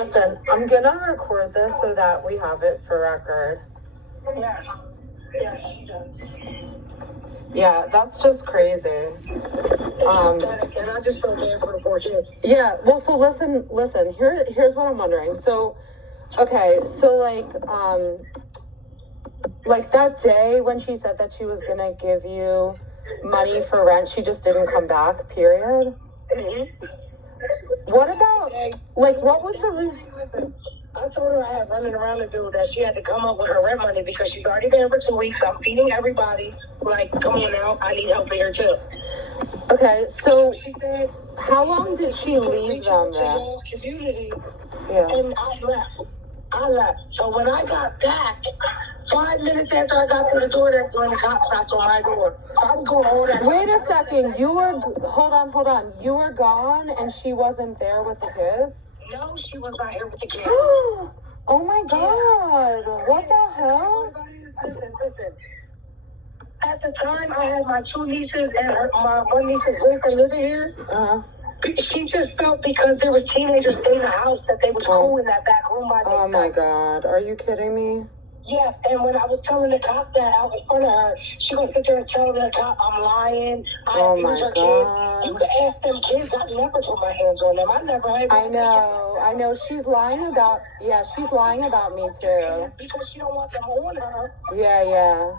listen, I'm gonna record this so that we have it for record. Yeah, she does. Yeah, that's just crazy. And I just feel bad for the poor kids. Yeah, well, so listen, here's what I'm wondering. So, okay, so like that day when she said that she was gonna give you money for rent, she just didn't come back, period? Mm-hmm. What about, like, what was the Listen, I told her I had running around to do that she had to come up with her rent money because she's already been for 2 weeks. I'm feeding everybody. Like, come on now, I need help here too. Okay, so She said, how long did she leave them there? Community, Yeah. and I left. So when I got back, 5 minutes after I got to the door, that's when the cops knocked on my door. So I was going all that. Wait a second, hold on. You were gone and she wasn't there with the kids? No, she was not here with the kids. Oh my God, what the hell? Listen. At the time, I had my 2 nieces and my one niece's boyfriend living here. Uh-huh. She just felt because there was teenagers in the house that they was cool in that back room by themselves. Oh my God, are you kidding me? Yes, and when I was telling the cop that out in front of her, she gonna sit there and tell the cop I'm lying. Oh my God. Kids. You could ask them kids. I never put my hands on them. I never had. I know. She's lying about. Yeah, she's lying about me too. Because she don't want them on her. Yeah.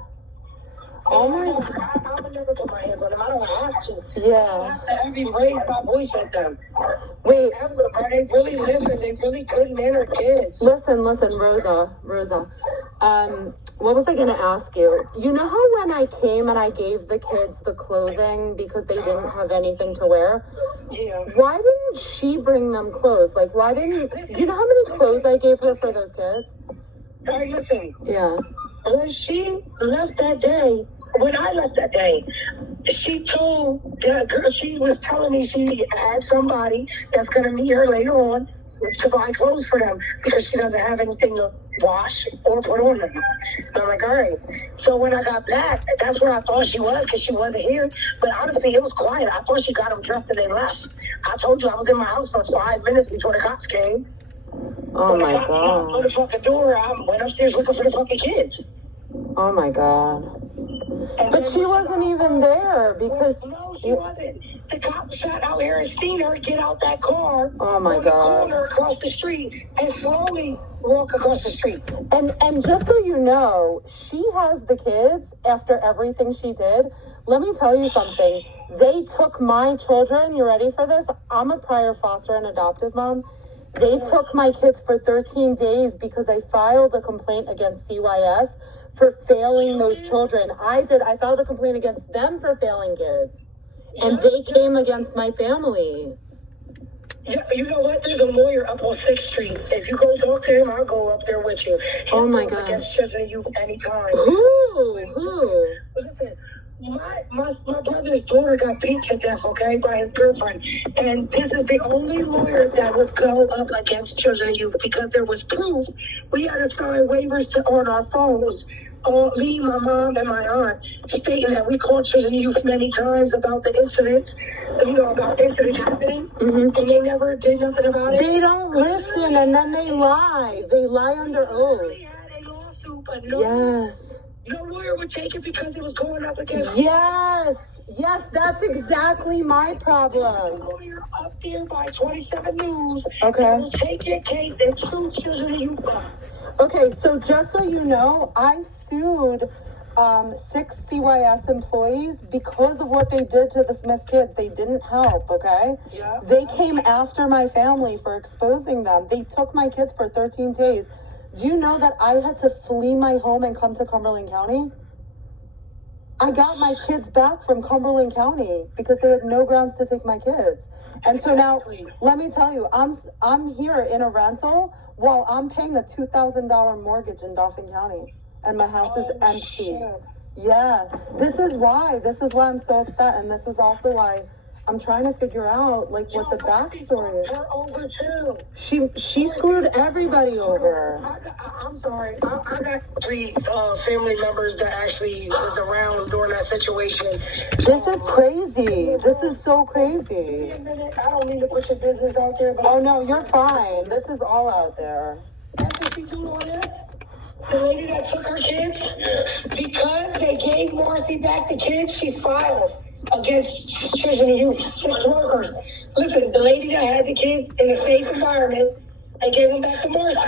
Oh my God. I would never put my hands on them. I don't have to. Yeah. I don't have to ever raise my voice at them. Wait. They really listen. They really good men or kids. Listen, Rosa. What was I gonna ask you? You know how when I came and I gave the kids the clothing because they didn't have anything to wear? Yeah. Why didn't she bring them clothes? Like, why didn't... You know how many clothes I gave her for those kids? All right, listen. Yeah. When she left that day, when I left that day, she told the girl, she was telling me she had somebody that's going to meet her later on to buy clothes for them because she doesn't have anything to wash or put on them. And I'm like, all right. So when I got back, that's where I thought she was because she wasn't here. But honestly, it was quiet. I thought she got them dressed and they left. I told you I was in my house for 5 minutes before the cops came. Oh my God. On the fucking door, I went upstairs looking for the fucking kids. Oh my God. But she wasn't even there because... No, she wasn't. The cop sat out here and seen her get out that car. Oh my God. The corner across the street and slowly walk across the street. And just so you know, she has the kids after everything she did. Let me tell you something. They took my children. You ready for this? I'm a prior foster and adoptive mom. They took my kids for 13 days because I filed a complaint against CYS for failing those children. I filed a complaint against them for failing kids. And they came against my family. Yeah, you know what? There's a lawyer up on 6th Street. If you go talk to him, I'll go up there with you. Oh my God. Against children and youth anytime. Who? Listen, my brother's daughter got beat to death, okay, by his girlfriend. And this is the only lawyer that would go up against children and youth because there was proof. We had to sign waivers on our phones. Me, my mom, and my aunt stating that we called children and youth many times about the incidents, about incidents happening, and they never did nothing about it. They don't listen, and then they lie. They lie under oath. We had a lawsuit, but no lawyer would take it because it was going up against... Yes, that's exactly my problem. The lawyer up there by 27 News. Okay. Will take your case and sue children and youth. Okay, so just so you know, I sued 6 CYS employees because of what they did to the Smith kids. They didn't help, okay? Yeah. They came after my family for exposing them. They took my kids for 13 days. Do you know that I had to flee my home and come to Cumberland County? I got my kids back from Cumberland County because they had no grounds to take my kids. And so now, let me tell you, I'm here in a rental while I'm paying a $2,000 mortgage in Dauphin County, and my house is empty. Shit. Yeah, this is why I'm so upset, and this is also why I'm trying to figure out like what the backstory is. Her over too. She screwed everybody over. I'm sorry. I got 3 family members that actually was around during that situation. This is crazy. This is so crazy. Wait a minute. I don't mean to put your business out there, but Oh no, you're fine. This is all out there. after she do all this, the lady that took her kids, because they gave Marcy back the kids, she filed against Children and Youth 6 workers. Listen, the lady that had the kids in a safe environment, they gave them back to Marcy.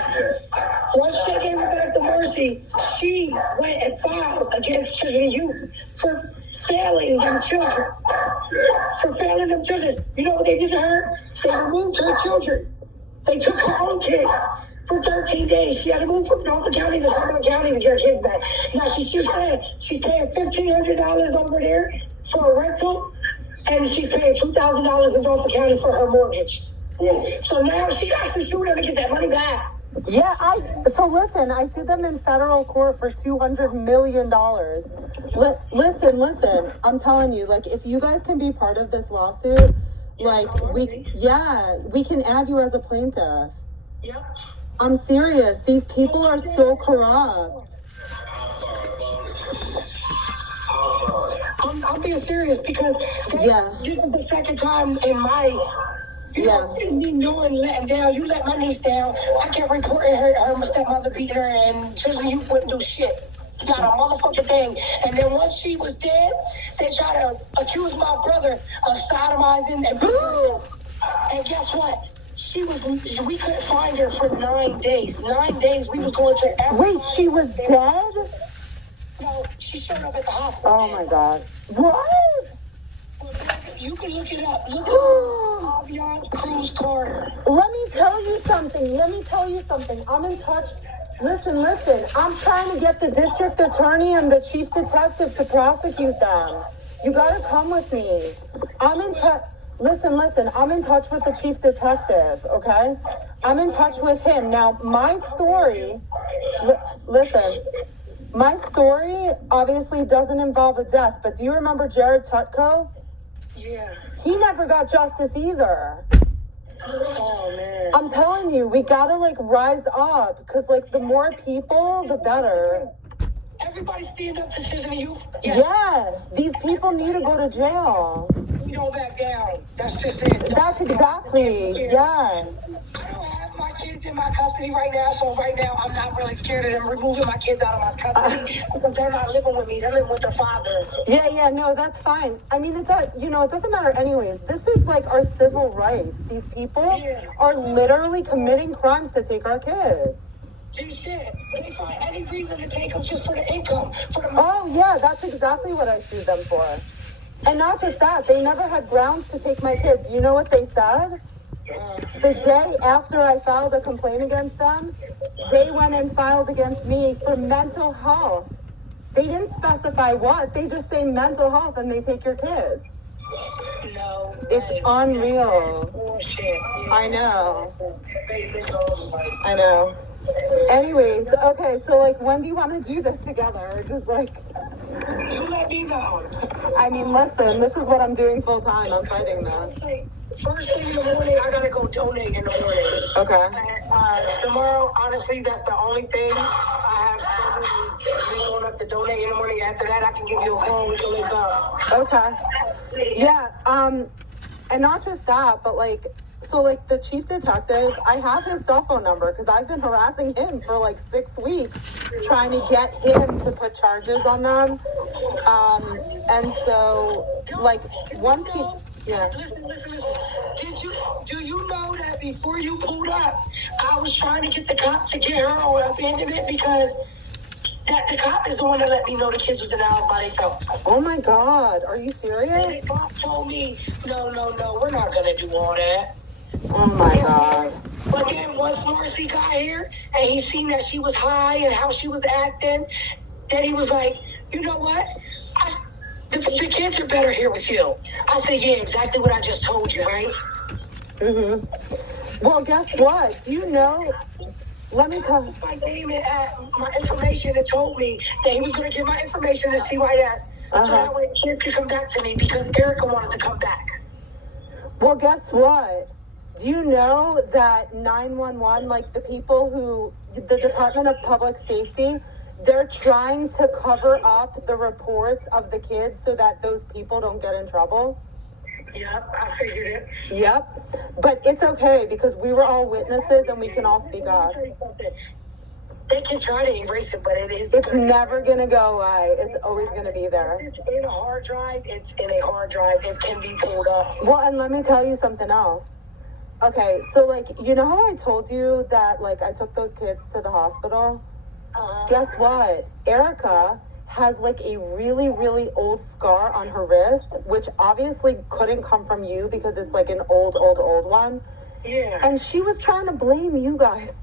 Once they gave them back to Marcy, she went and filed against Children and Youth for failing them children. For failing them children. You know what they did to her? They removed her children. They took her own kids. For 13 days, she had to move from Dauphin County to Cumberland County to get her kids back. Now, she's paying $1,500 over there for a rental, and she's paying $2,000 in Dauphin County for her mortgage. So now she has to sue them to get that money back. Yeah, so listen, I sued them in federal court for $200 million. Listen, I'm telling you, like, if you guys can be part of this lawsuit, like, we can add you as a plaintiff. Yep. I'm serious. These people are so corrupt. I'm being serious because this is the second time in my, me knowing letting down. You let my niece down. I kept reporting her stepmother beating her, and Children you wouldn't do shit. Got a motherfucking thing. And then once she was dead, they tried to accuse my brother of sodomizing and beating her. And guess what? We couldn't find her for 9 days. 9 days we was going to every. Wait, she was dead? No, she showed up at the hospital. Oh my God. What? You can look it up. Look at Avion Cruz Carter. Let me tell you something. I'm in touch. Listen. I'm trying to get the district attorney and the chief detective to prosecute them. You gotta come with me. I'm in touch. Listen, I'm in touch with the chief detective, okay? I'm in touch with him. Now, my story, my story obviously doesn't involve a death, but do you remember Jared Tutko? Yeah. He never got justice either. Oh, man. I'm telling you, we gotta, like, rise up, because, like, the more people, the better. Everybody stand up to Children and Youth. Yes, these people need to go to jail. We don't back down. That's just it. That's exactly, yes. I don't have my kids in my custody right now, so right now I'm not really scared of them removing my kids out of my custody because they're not living with me. They're living with their father. Yeah, no, that's fine. I mean, it doesn't matter anyways. This is like our civil rights. These people are literally committing crimes to take our kids. Shit. They find any reason to take them just for the income. Oh, yeah, that's exactly what I sued them for. And not just that, they never had grounds to take my kids. You know what they said? The day after I filed a complaint against them, they went and filed against me for mental health. They didn't specify what. They just say mental health and they take your kids. No. It's unreal. Bullshit. I know. Anyways, okay, so, like, when do you want to do this together? Just, like... You let me know. I mean, listen, this is what I'm doing full time. I'm fighting this. First thing in the morning, I gotta go donate in the morning. Okay. And, tomorrow, honestly, that's the only thing I have scheduled is going up to donate in the morning. After that, I can give you a call. We can link up. Okay. Yeah, and not just that, but, like, so, like, the chief detective, I have his cell phone number because I've been harassing him for, like, 6 weeks trying to get him to put charges on them. And so, like, once he... Yeah. Listen. Do you know that before you pulled up, I was trying to get the cop to get her on abandonment because the cop is the one that let me know the kids was in the house by themselves. Oh my God, are you serious? And the cop told me, no, we're not gonna do all that. Oh my God. But then once Marcy got here and he seen that she was high and how she was acting, then he was like, you know what? The kids are better here with you. I said, yeah, exactly what I just told you, right? Well, guess what? Do you know? Let me tell you. My name and my information and told me that he was going to give my information to CYS so that way kids could come back to me because Erica wanted to come back. Well, guess what? Do you know that 911, like the people who, the Department of Public Safety, they're trying to cover up the reports of the kids so that those people don't get in trouble? Yep, I figured it. Yep. But it's okay because we were all witnesses and we can all speak up. They can try to erase it, but it is. It's never going to go away. It's always going to be there. It's in a hard drive. It's in a hard drive. It can be pulled up. Well, and let me tell you something else. Okay, so like, you know how I told you that like I took those kids to the hospital? Guess what? Erica has like a really, really old scar on her wrist, which obviously couldn't come from you because it's like an old one. Yeah. And she was trying to blame you guys.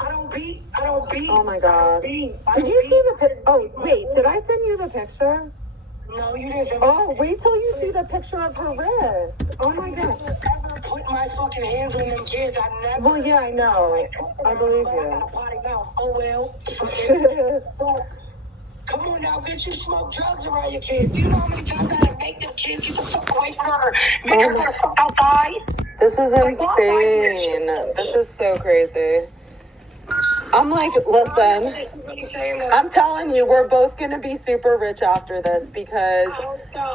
I don't beat. Oh my God. Did you see the pic? Oh, wait, did I send you the picture? No, you didn't send me. Oh, wait till you see the picture of her wrist. Oh my God. I never put my fucking hands on them kids. I never. Well, yeah, I know. I believe I got a potty mouth. Oh well. you. Come on now, bitch, you smoke drugs around your kids. Do you know how many times I had to make them kids get the fuck away from her? Make her get the fuck outside? This is insane. This is so crazy. I'm like, listen, I'm telling you, we're both going to be super rich after this because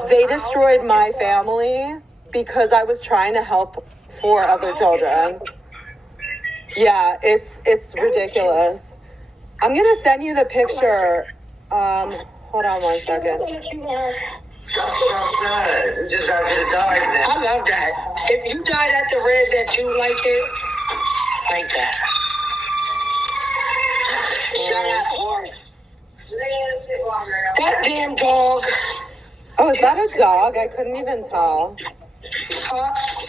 they destroyed my family because I was trying to help 4 other children. Yeah, it's ridiculous. I'm going to send you the picture. Hold on one second. That's what I said. You just got to die now. I love that. If you died at the red that you like it, like that. Shut up, horse. That damn dog. Oh, is that a dog? I couldn't even tell.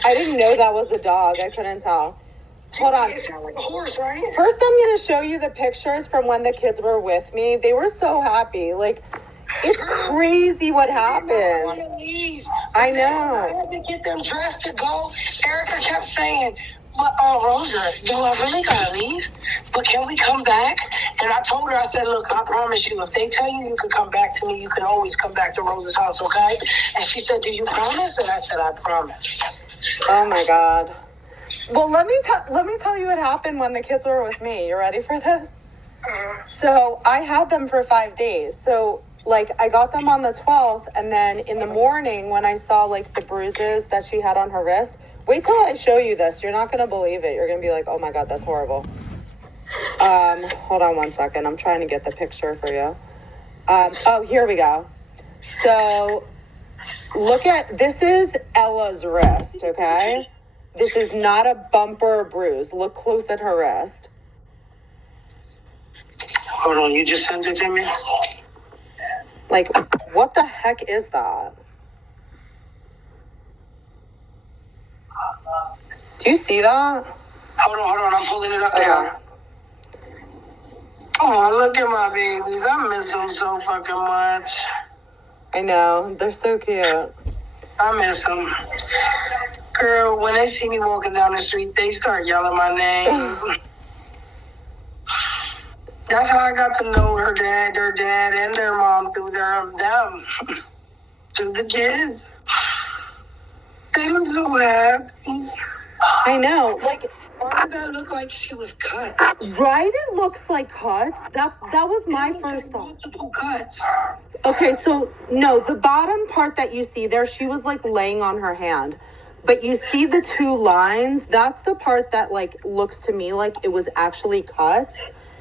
I didn't know that was a dog. I couldn't tell. Hold on. It sounds like a horse, right? First, I'm going to show you the pictures from when the kids were with me. They were so happy. Like, it's crazy what happened. I know. I had to get them dressed to go. Erica kept saying, but, Rosa, do I really gotta leave? But can we come back? And I told her, I said, look, I promise you, if they tell you you can come back to me, you can always come back to Rosa's house, okay? And she said, do you promise? And I said, I promise. Oh my God. Well, let me tell you what happened when the kids were with me. You ready for this? So I had them for 5 days. So like I got them on the 12th, and then in the morning when I saw like the bruises that she had on her wrist, wait till I show you this. You're not going to believe it. You're going to be like, oh my God, that's horrible. Hold on one second. I'm trying to get the picture for you. Oh, here we go. So look at, this is Ella's wrist, okay? This is not a bump or a bruise. Look close at her wrist. Hold on, you just sent it to me? Like, what the heck is that? Do you see that? Hold on, I'm pulling it up there. Oh, look at my babies. I miss them so fucking much. I know. They're so cute. I miss them. Girl, when they see me walking down the street, they start yelling my name. That's how I got to know their dad, and their mom through them. Through the kids. They look so happy. I know. Like, why does that look like she was cut? Right? It looks like cuts. That was my first thought. Multiple cuts. Okay, so no, the bottom part that you see there, she was like laying on her hand. But you see the 2 lines? That's the part that like looks to me like it was actually cuts.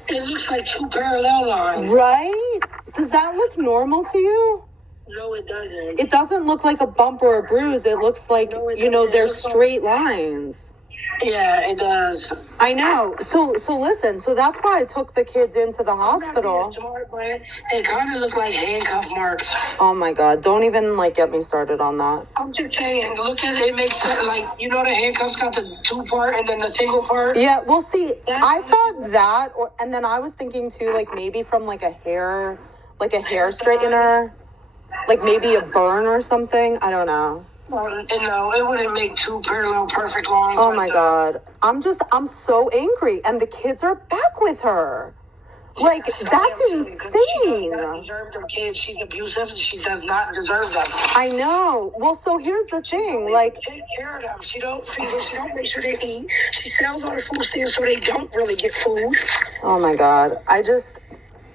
It looks like 2 parallel lines. Right? Does that look normal to you? No, it doesn't. It doesn't look like a bump or a bruise. It looks like, there's straight lines. Yeah, it does. I know. So listen. So that's why I took the kids into the hospital. Smart, but it kind of looked like handcuff marks. Oh my God! Don't even like get me started on that. I'm just saying. Look at it. It makes sense. Like the handcuffs got the 2 part and then the single part. Yeah. Well, see, I thought that, and then I was thinking too, like maybe from like a hair straightener, like maybe a burn or something. I don't know. And no, it wouldn't make 2 parallel perfect lines. Oh my God. I'm so angry. And the kids are back with her. Like, that's insane. She does not deserve her kids. She's abusive. She does not deserve them. I know. Well, so here's the thing. Like, take care of them. She don't feed them. She don't make sure they eat. She sells all the food stamps so they don't really get food. Oh my God.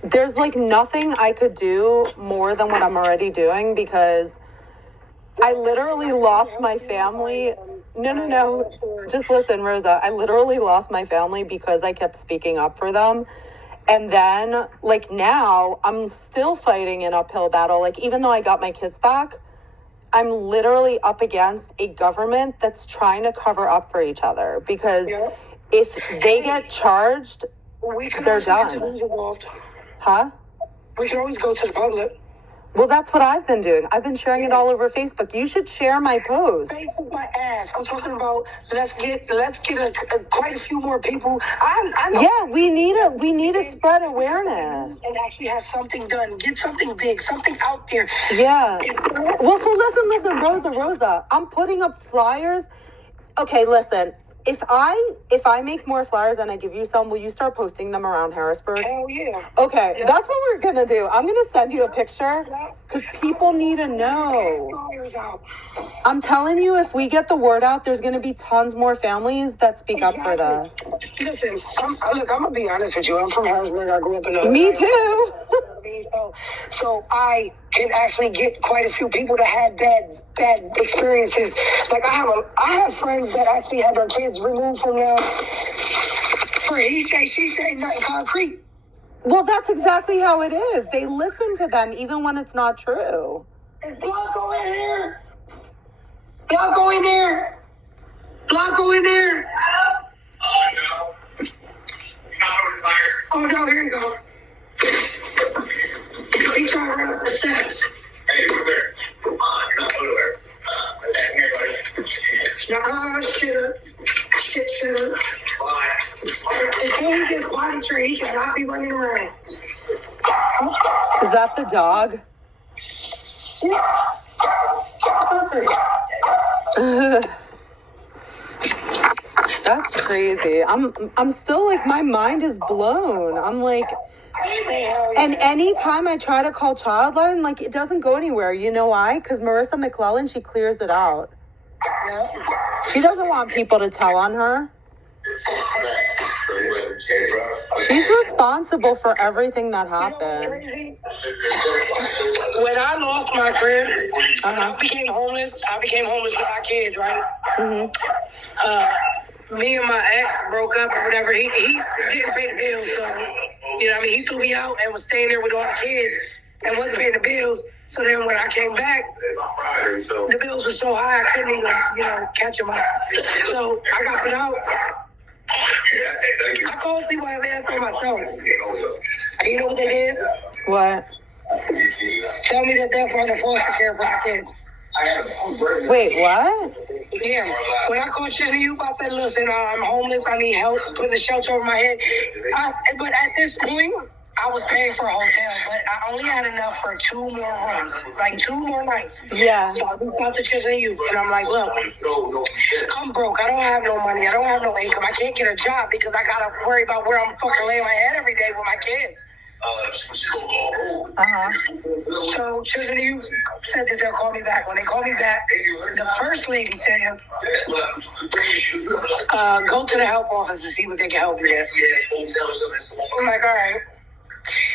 There's like nothing I could do more than what I'm already doing because I literally lost my family. No. Just listen, Rosa. I literally lost my family because I kept speaking up for them. And then, like, now I'm still fighting an uphill battle. Like, even though I got my kids back, I'm literally up against a government that's trying to cover up for each other. Because if they get charged, they're done. Huh? We can always go to the public. Well, that's what I've been doing. I've been sharing it all over Facebook. You should share my post. Facebook my ass. I'm talking about let's get quite a few more people. I know. Yeah, we need to spread awareness and actually have something done. Get something big, something out there. Yeah. Well, so listen, Rosa. I'm putting up flyers. Okay, listen. If I make more flyers and I give you some, will you start posting them around Harrisburg? Hell yeah. Okay, that's what we're gonna do. I'm gonna send you a picture because people need to know. I'm telling you, if we get the word out, there's gonna be tons more families that speak up for this. Listen, I'm gonna be honest with you. I'm from Harrisburg. I grew up in Me too. So I can actually get quite a few people that had bad experiences. Like I have friends that actually had their kids removed from them for he say, she say, nothing concrete. Well, that's exactly how it is. They listen to them even when it's not true. Is Blanco in here? Blanco in there? Blanco in there? Oh no, here you go. He trying to run up the steps. Hey, who's there? You're not over there. Shit. Why? Until he gets body trained, he cannot be running around. Is that the dog? That's crazy. I'm still like, my mind is blown. I'm like, and anytime I try to call Childline, like, it doesn't go anywhere. You know why? Because Marissa McClellan, she clears it out. She doesn't want people to tell on her. She's responsible for everything that happened. When I lost my crib, I became homeless. With my kids, right? Me and my ex broke up or whatever. He didn't pay the bills, so you know what I mean. He threw me out and was staying there with all the kids and wasn't paying the bills. So then when I came back, the bills were so high I couldn't even, catch them up. So I got put out. I called CY's ass on myself. And you know what they did? What? Tell me that they're for the foster care for my kids. Wait, what? Yeah. When I called Chisholm Youth, I said, listen, I'm homeless. I need help. Put a shelter over my head. But at this point, I was paying for a hotel, but I only had enough for 2 more rooms, like 2 more nights. Yeah. So I reached out to Chisholm Youth, and I'm like, look, I'm broke. I don't have no money. I don't have no income. I can't get a job because I got to worry about where I'm fucking laying my head every day with my kids. So Chisholm Youth said that they'll call me back. When they call me back, the first lady said, go to the help office and see what they can help you with. I'm like, all right.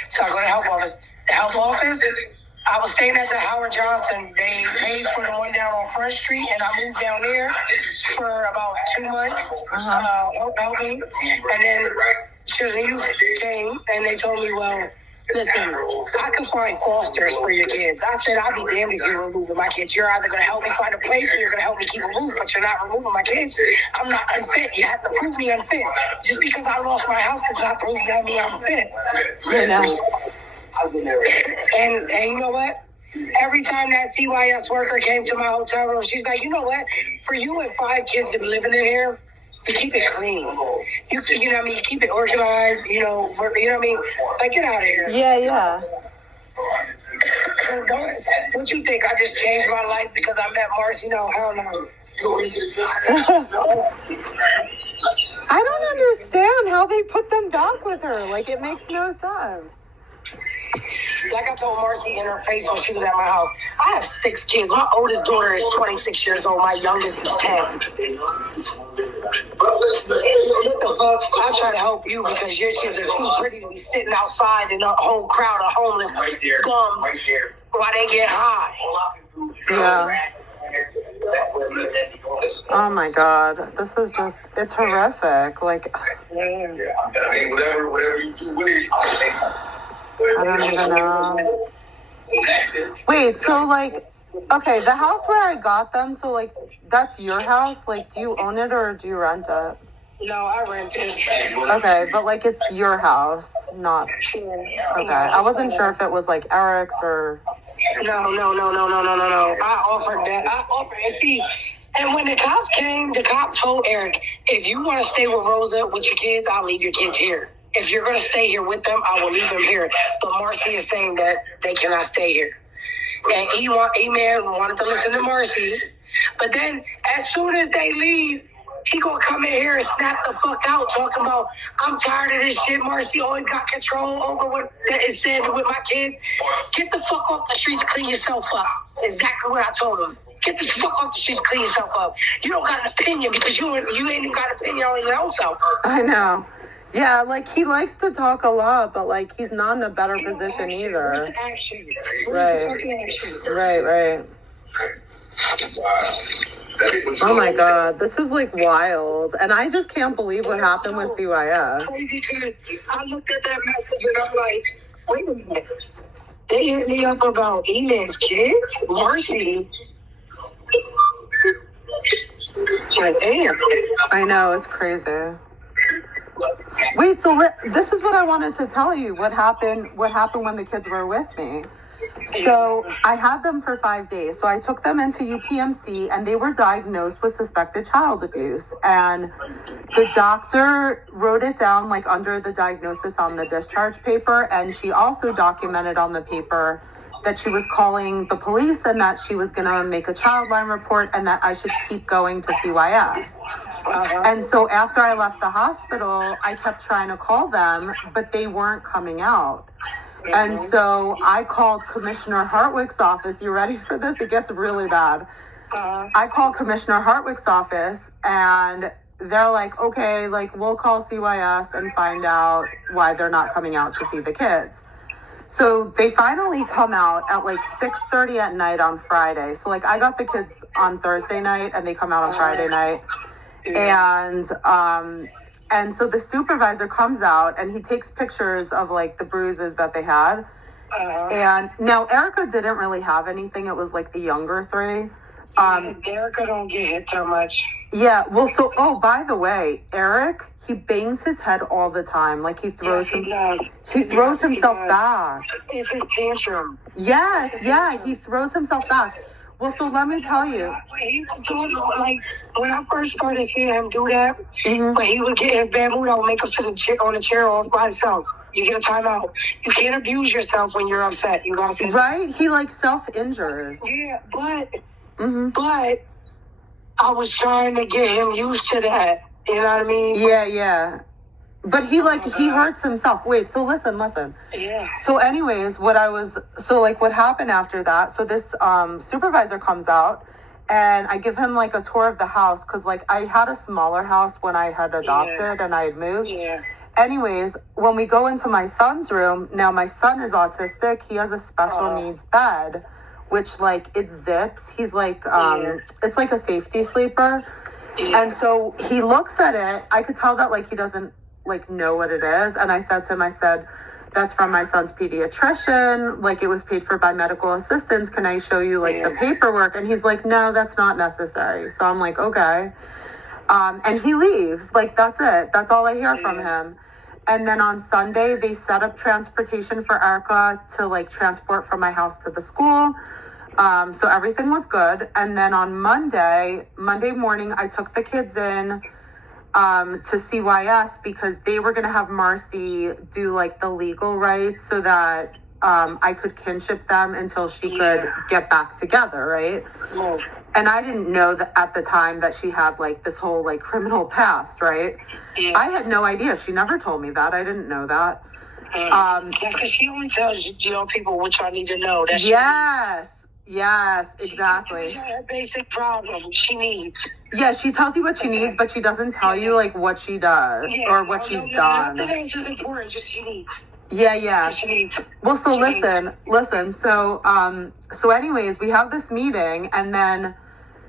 So I go to the help office. The help office, I was staying at the Howard Johnson. They paid for the one down on Front Street, and I moved down there for about 2 months, helping. And then Chisholm Youth came, and they told me, well, listen, I can find fosters for your kids. I said, I'll be damned if you're removing my kids. You're either going to help me find a place or you're going to help me keep them moved, but you're not removing my kids. I'm not unfit. You have to prove me unfit. Just because I lost my house does not prove that me I'm fit. You know. And you know what? Every time that CYS worker came to my hotel room, she's like, you know what? For you and 5 kids to be living in here, you keep it clean. You know what I mean? You keep it organized, you know what I mean? Like, get out of here. Yeah. What you think? I just changed my life because I met Marcy? No, hell no. I don't understand how they put them back with her. Like, it makes no sense. Like I told Marcy in her face when she was at my house, I have 6 kids. My oldest daughter is 26 years old. My youngest is 10. What the fuck? I try to help you because your kids are too pretty to be sitting outside in a whole crowd of homeless bums while they get high. Yeah. Oh my God. This is just, it's horrific. Like, I mean, whatever you do with it, I don't even know. Wait, so like, okay, the house where I got them, so like, that's your house? Like, do you own it or do you rent it? No, I rent it. Okay, but like, it's your house, not. Okay, I wasn't sure if it was like Eric's or. No. I offered that. And see, and when the cops came, the cop told Eric, if you want to stay with Rosa with your kids, I'll leave your kids here. If you're going to stay here with them, I will leave them here. But Marcy is saying that they cannot stay here. And E-Man wanted to listen to Marcy. But then, as soon as they leave, he gonna come in here and snap the fuck out, talking about, I'm tired of this shit. Marcy always got control over what is said with my kids. Get the fuck off the streets, clean yourself up. Exactly what I told him. Get the fuck off the streets, clean yourself up. You don't got an opinion because you ain't even got an opinion on your own self. I know. Yeah, like, he likes to talk a lot, but like, he's not in a better position either. Where's the action? Right. Where's the fucking action? Right. Oh my God, this is like wild. And I just can't believe what happened with CYS. Crazy because I looked at that message and I'm like, wait a minute. They hit me up about E-Man's kids? Marcy? Like, damn. I know, it's crazy. Wait, so this is what I wanted to tell you. What happened when the kids were with me. So I had them for 5 days. So I took them into UPMC and they were diagnosed with suspected child abuse. And the doctor wrote it down like under the diagnosis on the discharge paper. And she also documented on the paper that she was calling the police and that she was going to make a child line report and that I should keep going to CYS. And so after I left the hospital, I kept trying to call them, but they weren't coming out. And so I called Commissioner Hartwick's office. You ready for this? It gets really bad. I called Commissioner Hartwick's office and they're like, okay, like, we'll call CYS and find out why they're not coming out to see the kids. So they finally come out at like 6:30 at night on Friday. So like, I got the kids on Thursday night and they come out on Friday night. And so the supervisor comes out and he takes pictures of like the bruises that they had. And now Erica didn't really have anything. It was like the younger 3. Erica don't get hit so much. Yeah. Well, so, by the way, Eric, he bangs his head all the time. Like he throws himself back. It's his tantrum. Yes. Yeah. He throws himself back. Well, so let me tell you. He was doing, like, when I first started seeing him do that, but he would get his bad mood, I would make him sit on a chair off by himself. You get a timeout. You can't abuse yourself when you're upset. You gotta sit. Right? He, like, self-injures. Yeah, but I was trying to get him used to that. You know what I mean? Yeah. But he hurts himself. Wait, so listen. Yeah. So anyways, what happened after that, so this supervisor comes out and I give him like a tour of the house because like I had a smaller house when I had adopted and I had moved. Yeah. Anyways, when we go into my son's room, now my son is autistic. He has a special needs bed, which like it zips. He's like, it's like a safety sleeper. Yeah. And so he looks at it. I could tell that like he doesn't like know what it is. And I said to him, that's from my son's pediatrician. Like it was paid for by medical assistants. Can I show you like the paperwork? And he's like, no, that's not necessary. So I'm like, okay. And he leaves. Like, that's it. That's all I hear from him. And then on Sunday, they set up transportation for Erica to like transport from my house to the school. So everything was good. And then on Monday morning, I took the kids in to CYS because they were going to have Marcy do like the legal rights so that I could kinship them until she could get back together, right? Yes. And I didn't know that at the time that she had like this whole like criminal past, right? Yeah. I had no idea. She never told me that. I didn't know that. That's because she only tells people what y'all need to know. That's Yes, exactly. She tells you her basic problem she needs. Yeah, she tells you what she needs, but she doesn't tell you like what she does or what she's done. Nothing else is important. Just she needs. Yeah. She needs. Well, so listen. So anyways, we have this meeting, and then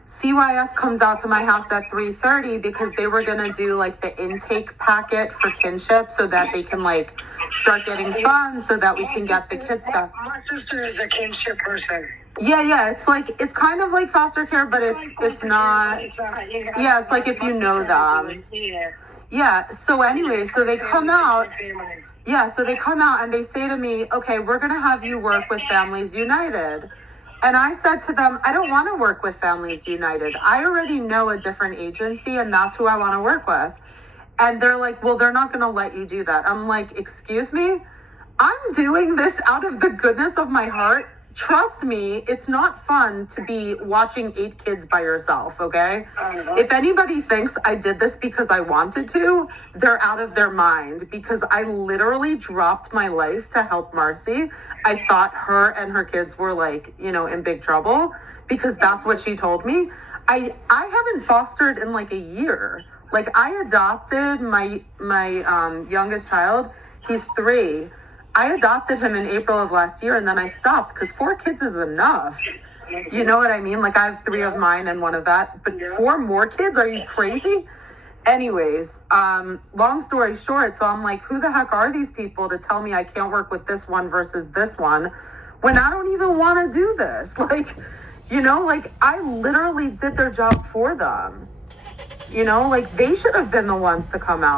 CYS comes out to my house at 3:30 because they were gonna do like the intake packet for kinship so that they can like start getting funds so that we can get the kids stuff. My sister is a kinship person. Yeah. It's kind of like foster care, but it's not. Yeah, it's like if you know them. Yeah. So anyway, so they come out. Yeah, so they come out and they say to me, okay, we're going to have you work with Families United. And I said to them, I don't want to work with Families United. I already know a different agency and that's who I want to work with. And they're like, well, they're not going to let you do that. I'm like, excuse me? I'm doing this out of the goodness of my heart. Trust me, it's not fun to be watching 8 kids by yourself, okay? If anybody thinks I did this because I wanted to, they're out of their mind because I literally dropped my life to help Marcy. I thought her and her kids were like, in big trouble because that's what she told me. I haven't fostered in like a year. Like I adopted my youngest child. He's 3. I adopted him in April of last year and then I stopped because 4 kids is enough. You know what I mean? Like I have 3 of mine and 1 of that, but 4 more kids? Are you crazy? Anyways, long story short, so I'm like, who the heck are these people to tell me I can't work with this one versus this one when I don't even want to do this? Like, I literally did their job for them. Like they should have been the ones to come out.